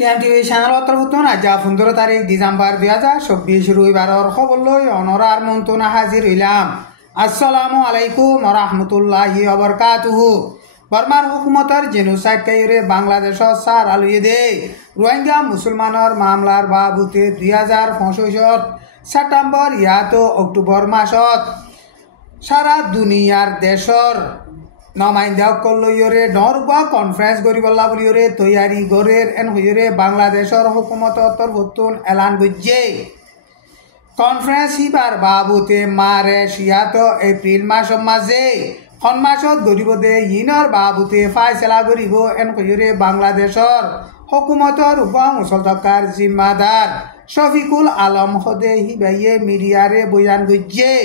টিএমটিভি চ্যানেলত নতুন আজ 15 তারিখ ডিসেম্বর 2024 রবিবারের খবর লই অনরার মন্ত্রণা হাজির হইলাম। আসসালামু আলাইকুম ওয়া রাহমাতুল্লাহি ওয়া বারাকাতুহু। বর্মার হুকুমতের জেনোসাইড কাইরে বাংলাদেশত সার আলুয়ে দে রোহিঙ্গা মুসলমানের মামলার বাবুতে 2025 সেপ্টেম্বর ইয়াতো অক্টোবর মাসত সারা দুনিয়ার দেশর নমাইন্দাসকল লইরে নরবা কনফারেন্স করিবলা বুলিরে তৈয়ারি গরের এন হইরে বাংলাদেশর হুকুমতর তরফতুন এলান গজ্জে কনফারেন্স হিবার বাবুতে মারে সিয়াত এপ্রিল মাসর মাঝে খন মাসত গরিব দে ইনর বাবুতে ফাইসলা করিব এন হইরে বাংলাদেশর হুকুমতর উপমুসলতকার জিম্মাদার শফিকুল আলম হদে হিবাইয়ে মিডিয়ারে বয়ান গজ্জে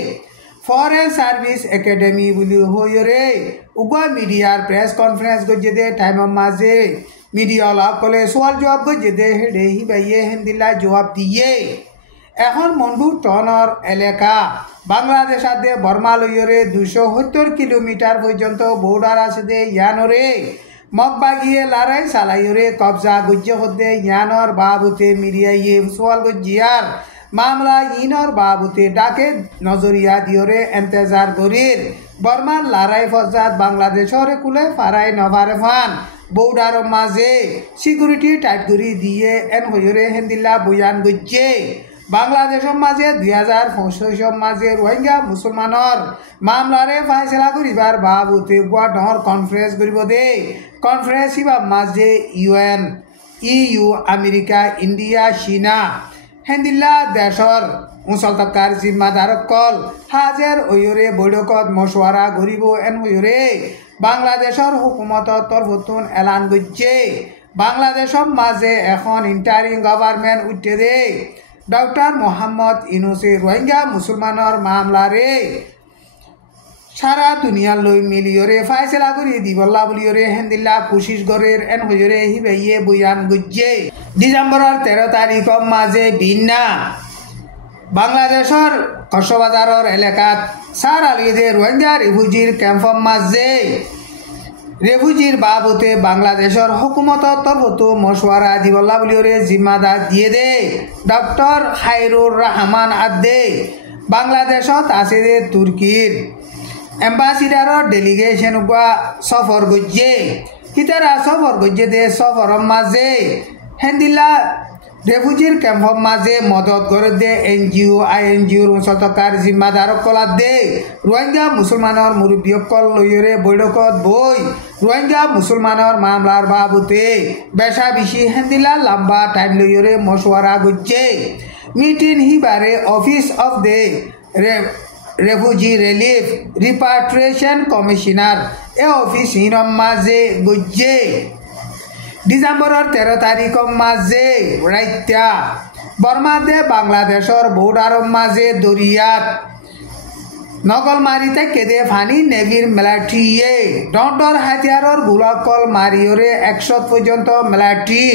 ফরেন সার্ভিস একাডেমি বলি হইরে উগা মিডিয়ার প্রেস কনফারেন্স গজ্জে দে টাইম মাঝে মিডিয়া লাভ কলে সওয়াল জবাব গজ্জে দে হেডে হিবাইয়ে হিন্দিলা জবাব দিয়ে এখন মন্ডু টনর এলাকা বাংলাদেশ আদে বর্মা লইরে 270 কিলোমিটার পর্যন্ত বর্ডার আছে দে ইয়ানরে মগবাগিয়ে লড়াই চালাইরে কবজা গজ্জে হদে ইয়ানর বাবুতে মিডিয়াইয়ে সওয়াল গজ্জিয়ার মামলা ইনর বাবুতে ডাকে নজরিয়া দিয়রে এন্তেজার গরির বর্মার লড়াই ফজাত বাংলাদেশর কুলে ফারাই নভারে ফান বৌডার মাঝে সিকিউরিটি টাইট করি দিয়ে এন হইরে হেন্দিল্লা বয়ান গজ্জে বাংলাদেশের মাঝে 2025 মাঝে রোহিঙ্গা মুসলমানের মামলারে ফাইসলা করিবার বাবুতে গুয়াডর কনফারেন্স করিব দে কনফারেন্স হিবা মাঝে ইউএন ইউ আমেরিকা ইন্ডিয়া চীনা হেন্দিল্লা দেশর মুসলতকার জিম্মাদারকল হাজার ওয়রে বৈঠকত মশওয়ারা করিব এন হইরে বাংলাদেশর হুকুমতর তরফতুন এলান গজ্জে বাংলাদেশের মাঝে এখন ইন্টারিম গভর্নমেন্ট উঠে দে ডক্টর মোহাম্মদ ইউনূসে রোহিঙ্গা মুসলমানের মামলারে সারা দুনিয়ার লই মিলিয়রে ফাইসলা করি দিবল্লা বলিয়রে হেন্দিল্লা কোশিশ গরের এন হইরে হিবাইয়ে বয়ান গজ্জে ডিসেম্বরের 13 তারিখ মাঝে বিন্না বাংলাদেশের কক্সবাজারের এলাকাত সার আলিদে রোহিঙ্গা রিফিউজির ক্যাম্পর মাঝে রেফিউজির বাবুতে বাংলাদেশের হুকুমতর তরফতো মশওয়ারা দিবল্লা বলিয়রে জিম্মাদার দিয়ে দে ডক্টর খায়রুর রহমান আদে বাংলাদেশত আছে দে তুর্কির এম্বাসিডারর ডেলিগেশন সফর গজ্জে হিতারা সফর গজ্জে দে সফর মাঝে হেন্দিল্লা রেফিউজির ক্যাম্পর মাঝে মদত করে দে এনজিও আইএনজিওর মুসলতকার জিম্মাদার কলার দে রোহিঙ্গা মুসলমানের মুরব্বীসকল লইরে বৈঠকত বই রোহিঙ্গা মুসলমানের মামলার বাবুতে বেশা বেশি হেন্দিল্লা লম্বা টাইম লইরে মশওয়ারা গজ্জে মিটিং হিবারে office of the refugee relief repatriation commissioner এ অফিস ইনম মাঝে গজ্জে ডিসেম্বরের 13 তারিখ মাঝে রাইত্যা বর্মাদে বাংলাদেশের বর্ডার মাঝে দরিয়াত নগলমারি থেকে দে ফানি নেভির মিলিটারিয়ে ডর হাতিয়ারর গুলাকল মারিয়রে 100 পর্যন্ত মিলিটারি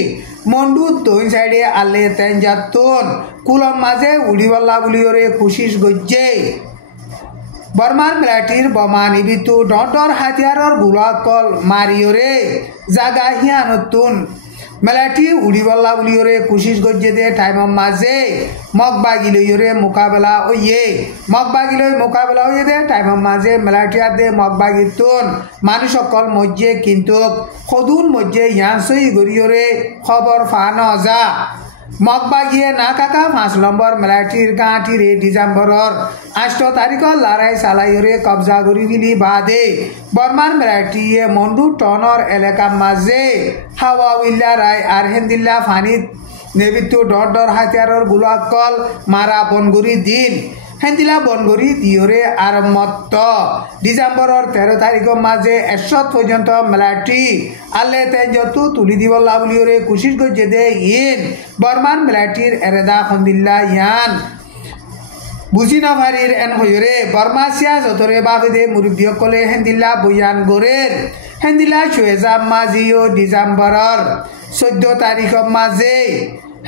মন্ডু দুই সাইডে আলে তেঞ্জাতুন কুলম মাঝে উড়িবল্লা বুলিয়রে কোশিশ গজ্জে বর্মার মিলিটারির বোমা নিবিতু ডর হাতিয়ারর গুলাকল মারিয়রে জাগা হিয়ানতুন মিলিটারি উড়িবল্লা বুলিয়রে কোশিশ গজ্জে দে টাইম মাঝে মগবাগিলইরে মোকাবেলা ওয়ে মগবাগিলই মোকাবেলা হয়ে দে টাইম মাঝে মিলিটারি দে মগবাগিতুন মানুষ সকল মধ্যে কিন্তু সদুন মধ্যে ইয়ানসই গরিয়রে খবর ফানো যা মগবাগিয়ে না কাকা 5 নম্বর মিলিটারির গাঁঠিরে ডিসেম্বরের 8 তারিখ লড়াই চালাইরে কবজা করি ফিলি বাদে বর্মার মিলিটারিয়ে মন্ডু টনর এলাকা মাঝে হাওয়া উল্লা রায় আর হেন্দিল্লা ফানিত নেবিতু ডর হাতিয়ারর গুলাকল মারা বনগুরি দিন হেন্দিলা বনগুরি দিয়রে আর মত ডিসেম্বরের 13 তারিখ মাঝে 100 পর্যন্ত মিলিটারি আলে তেঞ্জতু তুলি দিবল্লা বুলিয়রে কোশিশ গজ্জে দে ইন বর্মান মিলিটারির এরেদা হন্দিল্লা ইয়ান বুঝি নভারির এন হইরে বর্মা সিয়াসতরে বাবদে মুরব্বীসকলে হেন্দিল্লা বয়ান গরের হেন্দিল্লা শুয়েজাম মাঝিও ডিসেম্বরের 14 তারিখ মাঝে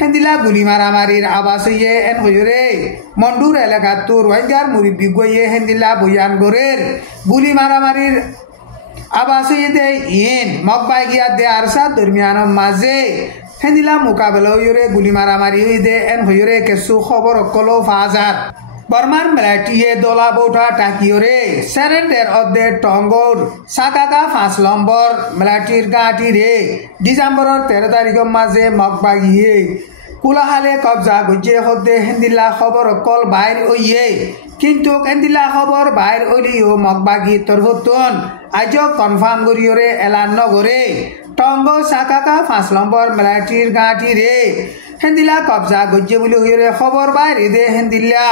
হেন্দিলা গুলি মারামারির আবাস হইয়ে এন হইরে মন্ডুর এলাকাত তো রোহিঙ্গার মুরব্বী গইয়ে হেন্দিলা বয়ান গরের গুলি মারামারির আবাস হইয়ে দে ইন মগবাই গিয়া দে আরসা দরমিয়ান মাঝে হেন্দিলা মোকাবেলা হইরে গুলি মারামারি হইদে এন হইরে কেসু খবর অকলো ফাজার বর্মার মেলাটিয়ে দলা বৌঠা টাকিওরে সারেন্ডার অর্ধে টঙ্গর সাকাকা 5 নম্বর মেলাটির গাঁটি রে ডিসেম্বরের 13 তারিখের মাঝে মগবাগিয়ে কুলাহালে কবজা গজ্জে হদ্দে হেন্দিলা খবর অকল বাইর ওইয়ে কিন্তু হেন্দিলা খবর বাইর ওলিও মগবাগি তরফতুন আজ কনফার্ম করিওরে এলান নগরে টঙ্গ সাকাকা 5 নম্বর মেলাটির গাঁটি রে হেন্দিলা কবজা গজ্জে বলে হইরে খবর বাইরে দে হেন্দিলা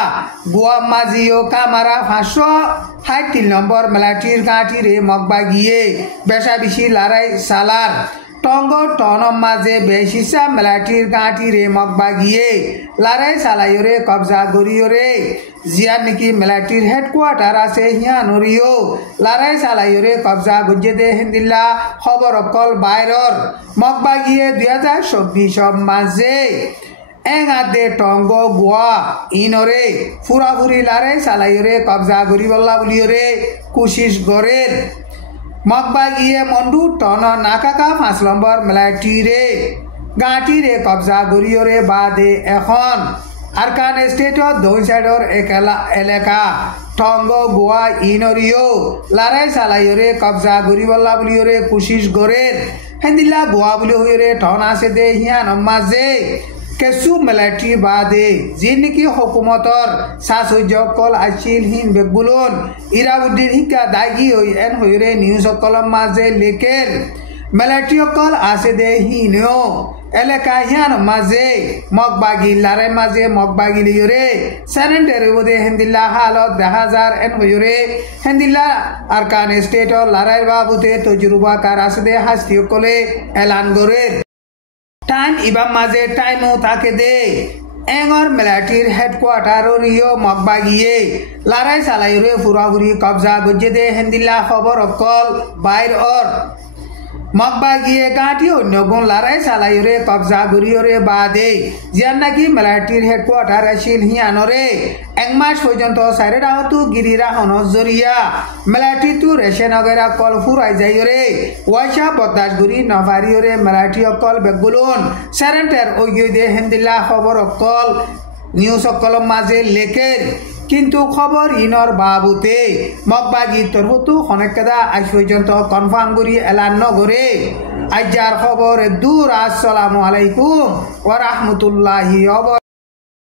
গোয়া মাজিও কামারা 563 নম্বর মেলাটির গাঁটি রে মগবাগিয়ে বেশা বেশি লড়াই সালার টঙ্গ টনম মাঝে বেশিসা মেলাটির গাঁটি রে মগবাগিয়ে লড়াই সালাইরে কবজা গরিয়রে জিয়ার নাকি মেলাটির হেডকোয়ার্টার আছে হিয়ানরিও লড়াই সালাইরে কবজা গজ্জে দে হেন্দিলা খবর অকল বাইরর মগবাগিয়ে 2024 মাঝে এঙাদে টঙ্গ গোয়া ইনরে ফুরাফুরি লড়াই সালাইরে কবজা গরিবল্লা বলিয়রে কোশিশ গরের মগবাগিয়ে মন্ডু টন নাকাকা 5 নম্বর মেলাটি রে গাঁটি রে কবজা গরিয়রে বাদে এখন আরকান স্টেটর দুই সাইডর এলাকা টঙ্গ গোয়া ইনরিও লড়াই সালাইরে কবজা গরিবল্লা বলিয়রে কোশিশ গরের হেন্দিলা গোয়া বলি হইরে টন আছে দে হিয়ান মাঝে কেসু মেলাটি বাদে যিনি হুকুমতর সাহসকল আছিল হিন বেগুলন ইরাউদ্দিন হিকা দাগি হই এন হইরে নিউজ সকলম মাঝে লেখের মেলাটি অকল আছে দে হিনও এলাকা হিয়ান মাঝে মগবাগি লড়াই মাঝে মগবাগি লিয়রে সারেন্ডার ওদে হেন্দিল্লা হালত দেখা যার এন হইরে হেন্দিল্লা আরকান স্টেটর লড়াই বাবুতে তজুরবাকার আছে দে হাস্তি অকলে এলান গরের টাইম ইবাম মাঝে টাইমও থাকে দে এঙর মেলাটির হেডকোয়ার্টার রিও মগবাগিয়ে লড়াই সালাইরে ফুরাফুরি কবজা গজ্জে দে হেন্দিল্লা খবর অকল বাইর অর মগবাগিয়ে গাঁটি অন্যগুণ লড়াই সালাইরে কবজা গরিয়রে বাদে জিয়ার নাকি মেলাটির হেডকোয়ার্টার আছিল হিয়ানরে 1 মাস পর্যন্ত সাইরে রাহতু গিরিরা হনস জরিয়া মেলাটি তু রেশন অগেরা কল ফুরাই যাইরে ওয়াইশা বদাসগুড়ি নভারিয়রে মেলাটি অকল বেগুলুন সারেন্টার ওইগে দে হেন্দিল্লা খবর অকল নিউজ অকলম মাঝে লেখের কিন্তু খবর ইনর বাবুতে মগবাগি তরফতু অনেকদা আজ পর্যন্ত কনফার্ম করি এলান নগরে আজ যার খবর দূর আসসালামু আলাইকুম ওয়া রাহমাতুল্লাহি